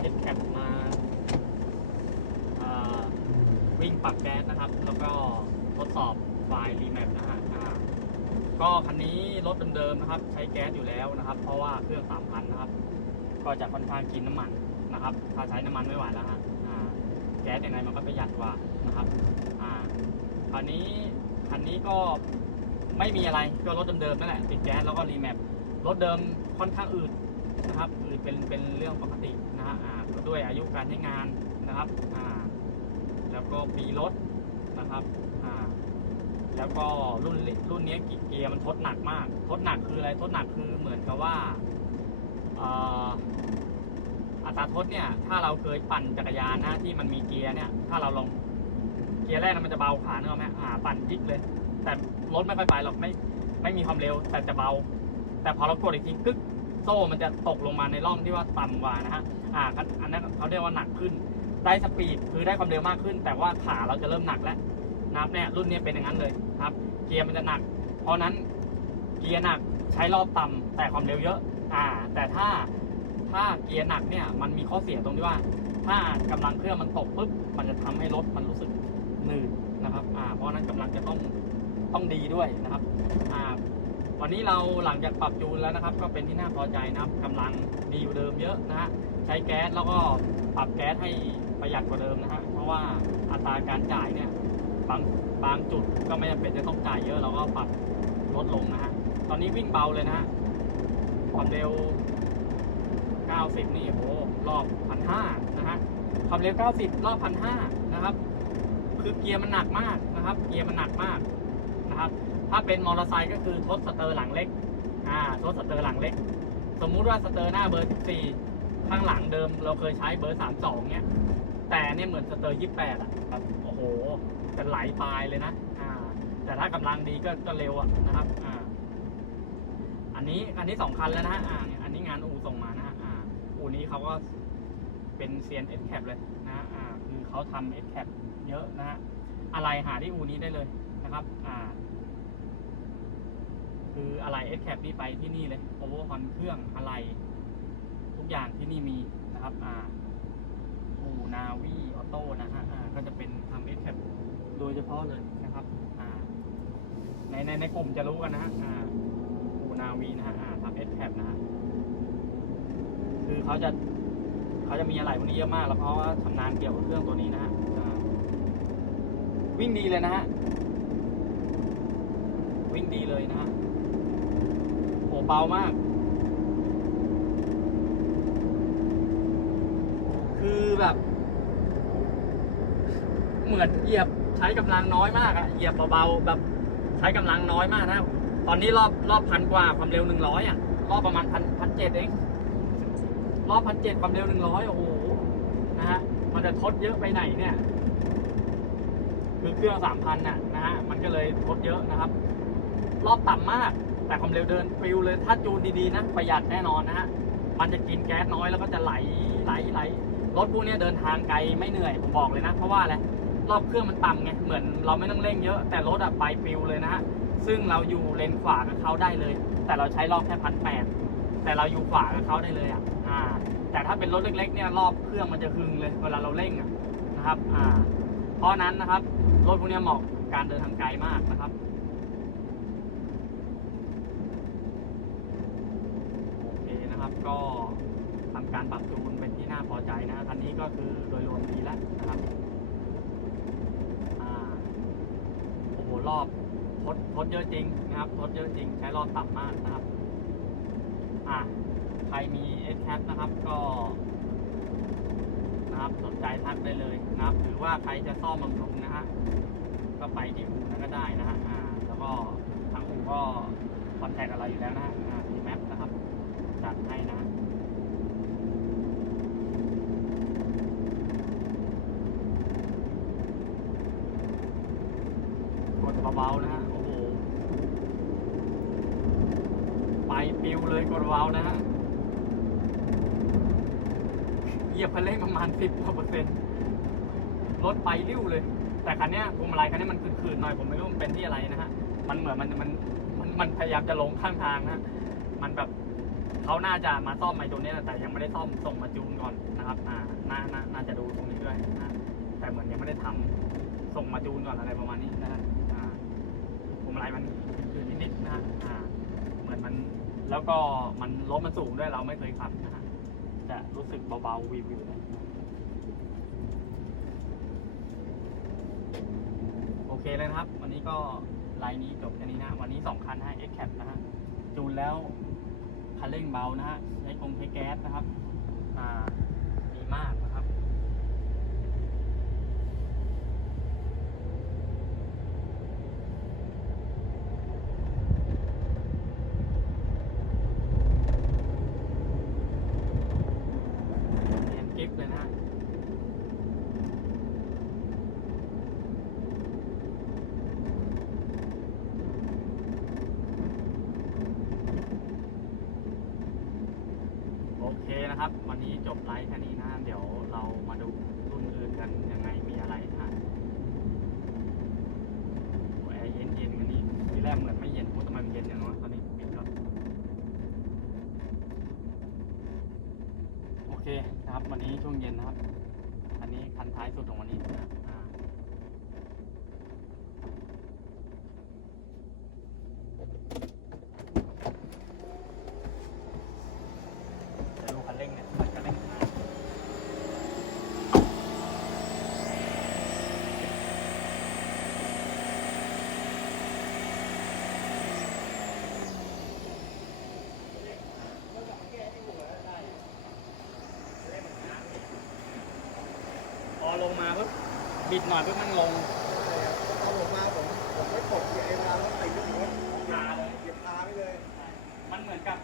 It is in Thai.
เอสแคปมาวิ่งปรับแก๊สนะครับ แล้วก็ทดสอบไฟล์รีแมปนะฮะก็คันนี้รถเดิมๆนะครับ ใช้แก๊สอยู่แล้วนะครับ เพราะว่าเครื่อง3,000นนะครับ ก็จะค่อนข้างกินน้ำมันนะครับ ถ้าใช้น้ำมันไม่ไหวแล้วฮะแก๊สยังไงมันก็ประหยัดกว่านะครับ อ่าคันนี้คันนี้ก็ไม่มีอะไรก็รถเดิมๆนั่นแหละติดแก๊สแล้วก็รีแมปรถเดิมค่อนข้างอืดนะครับอืดเป็นเป็นเรื่องปกติ นะฮะด้วยอายุการใช้งานนะครับแล้วก็ปีรถนะครับแล้วก็รุ่นรุ่นนี้เกียร์มันทดหนักมาก ทดหนักคืออะไรทดหนักคือเหมือนกับว่าอัตราทดเนี่ยถ้าเราเคยปั่นจักรยานนะที่มันมีเกียร์เนี่ย ถ้าเราลองเกียร์แรกนะมันจะเบาขาเนอะไหมอ่าปั่นยิกเลย แต่รถไม่ค่อยไปหรอกไม่ไม่มีความเร็วแต่จะเบา แต่พอเรากดอีกทีกึ๊ก โซ่มันจะตกลงมาในร่องที่ว่าต่ำกว่านะฮะอ่าอันนั้นเขาเรียกว่าหนักขึ้น ได้สปีดคือได้ความเร็วมากขึ้น แต่ว่าขาเราจะเริ่มหนักแล้วนะครับเนี่ยรุ่นนี้เป็นอย่างนั้นเลยครับ เกียร์มันจะหนัก เพราะนั้นเกียร์หนักใช้รอบต่ำแต่ความเร็วเยอะ อ่า แต่ถ้าถ้าเกียร์หนักเนี่ยมันมีข้อเสียตรงที่ว่า ถ้ากำลังเครื่องมันตกปุ๊บมันจะทำให้รถมันรู้สึกหนืดนะครับ อ่า เพราะฉะนั้นกำลังจะต้องต้องดีด้วยนะครับ อ่า วันนี้เราหลังจากปรับจูนแล้วนะครับ ก็เป็นที่น่าพอใจนะครับกำลังดีอยู่าเดิมเยอะนะฮะใช้แก๊สแล้วก็ปรับแก๊สให้ประหยัดกว่าเดิมนะฮะเพราะว่าอัตราการจ่ายเนี่ยบางบางจุดก็ไม่จำเป็นจะต้องจ่ายเยอะเราก็ปรับลดลงนะฮะตอนนี้วิ่งเบาเลยนะฮะความเร็ว 90 นี่โอ้โหรอบพันห้านะฮะความเร็ว 90 รอบพันห้านะครับ คือเกียร์มันหนักมากนะครับ เกียร์มันหนักมากนะครับ ถ้าเป็นมอเตอร์ไซค์ก็คือทดสเตอร์หลังเล็ก อ่า ทดสเตอร์หลังเล็ก สมมุติว่าสเตอร์หน้าเบอร์ 14 ข้างหลังเดิมเราเคยใช้เบอร์ 32 เนี้ย แต่เนี่ยเหมือนสเตอร์ 28 อะแบบโอ้โหจะไหลปลายเลยนะ อ่า แต่ถ้ากำลังดีก็ก็เร็วอะนะครับ อ่า อันนี้อันนี้สองคันแล้วนะฮะ อ่า อันนี้งานอู่ส่งมานะฮะ อ่า อู่นี้เขาก็เป็นเซียน S Cap เลยนะ อ่า คือเขาทำ S Cap เยอะนะฮะ อะไรหาที่อู่นี้ได้เลยนะครับ อ่า คืออะไร S Cap นี่ไปที่นี่เลยโอเวอร์ฮอนเครื่องอะไร ทุกอย่างที่นี่มีนะครับ อ่าอูนาวีออโต้นะฮะอ่าก็จะเป็นทำ S Cap โดยเฉพาะเลยนะครับ อ่า ในในในกลุ่มจะรู้กันนะฮะอ่าอูนาวีนะฮะอ่าทำ S Cap นะฮะคือเขาจะเขาจะมีอะไรพวกนี้เยอะมากแล้วเพราะว่าชำนาญเกี่ยวกับเครื่องตัวนี้นะฮะอ่าวิ่งดีเลยนะฮะ วิ่งดีเลยนะฮะ เบามาก คือแบบ เหมือนเหยียบใช้กำลังน้อยมากอะเหยียบเบาๆแบบใช้กำลังน้อยมากนะตอนนี้รอบรอบพันกว่าความเร็วหนึ่งร้อยอะรอบประมาณพันพันเจ็ดเองรอบพันเจ็ดความเร็วหนึ่งร้อยโอ้โหนะฮะมันจะทดเยอะไปไหนเนี่ยคือเครื่องสามพันน่ะนะฮะมันก็เลยทดเยอะนะครับ รอบต่ำมาก แต่ความเร็วเดินฟิวเลยถ้าจูนดีๆนะประหยัดแน่นอนนะฮะมันจะกินแก๊สน้อยแล้วก็จะไหลไหลไหลรถพวกนี้เดินทางไกลไม่เหนื่อยผมบอกเลยนะ เพราะว่าอะไรรอบเครื่องมันต่ำไงเหมือนเราไม่ต้องเร่งเยอะแต่รถอะไปฟิวเลยนะฮะซึ่งเราอยู่เลนขวากับเขาได้เลย แต่เราใช้รอบแค่พันแปดแต่เราอยู่ขวากับเขาได้เลยอะอ่า แต่ถ้าเป็นรถเล็ก ๆ เนี่ยรอบเครื่องมันจะหึงเลยเวลาเราเร่งอะนะครับอ่าเพราะนั้นนะครับรถพวกนี้เหมาะการเดินทางไกลมากนะครับ โอเค นะครับ ก็ทำการปรับจูนเป็นที่น่าพอใจนะคันนี้ก็คือโดยรวมดีแล้วนะครับอโอ้โหรอบทดทดเยอะจริงนะครับทดเยอะจริง ใช้รอบต่ำมากนะครับ อ่าใครมี S Cap นะครับก็นะครับสนใจทักได้เลยนะครับ หรือว่าใครจะซ่อมบำรุงนะฮะก็ไปที่อู่นั้นก็ได้นะฮะอ่า แล้วก็ทางอู่ก็คอนแทคกับเราอยู่แล้วนะฮะอ่าทีแมปนะครับ จัดให้นะกดเบาๆนะฮะ โอ้โห ไปปิวเลยกดเบาๆนะฮะ เหยียบคันเร่งประมาณสิบกว่าเปอร์เซ็นต์รถไปริ้วเลย แต่คันเนี้ยพวงมาลัยคันนี้มันคืนๆหน่อย ผมไม่รู้มันเป็นที่อะไรนะฮะ มันเหมือนมันมันมันมันพยายามจะลงข้างทางนะฮะมันแบบ เขาน่าจะมาซ่อมไอ้ตัวเนี้ยแต่ยังไม่ได้ซ่อมส่งมาจูนก่อนนะครับ อ่าน่าน่าน่าจะดูตรงนี้ด้วยนะแต่เหมือนยังไม่ได้ทำส่งมาจูนก่อนอะไรประมาณนี้นะฮะอ่าพวงมาลัยมันคือนิดๆนะฮะอ่าเหมือนมันแล้วก็มันรถมันสูงด้วยเราไม่เคยขับนะฮะจะรู้สึกเบาๆวิววิวนะโอเคเลยนะครับ วันนี้ก็ไลน์นี้จบแค่นี้นะ วันนี้สองคันให้ X Cap นะฮะจูนแล้ว คันเร่งเบานะฮะใช้กงใช้แก๊สนะครับ อ่าดีมากนะครับ เนียนกิฟเลยนะฮะ โอ เคนะครับ วันนี้จบไลฟ์แค่นี้นะเดี๋ยวเรามาดูรุ่นอื่นกันยังไงมีอะไรนะฮะโอ้แอร์เย็นเย็นๆกันนี่ทีแรกเหมือนไม่เย็นพูดทำไมมันเย็นอย่างนั้นวะตอนนี้ปิดก่อนโอเคนะครับ วันนี้ช่วงเย็นนะครับ อันนี้คันท้ายสุดของวันนี้นะอ่าเดี๋ยวดูคันเร่งเนี่ยมันจะเร่งขนาดพอ ลงมาปุ๊บบิดหน่อยปุ๊บมันลงตอนผมมาผมผมไม่กดเกียร์เอเวลารถติดก็ถือว่าพาเลยเหยียบพาไปเลย มันเหมือนกับ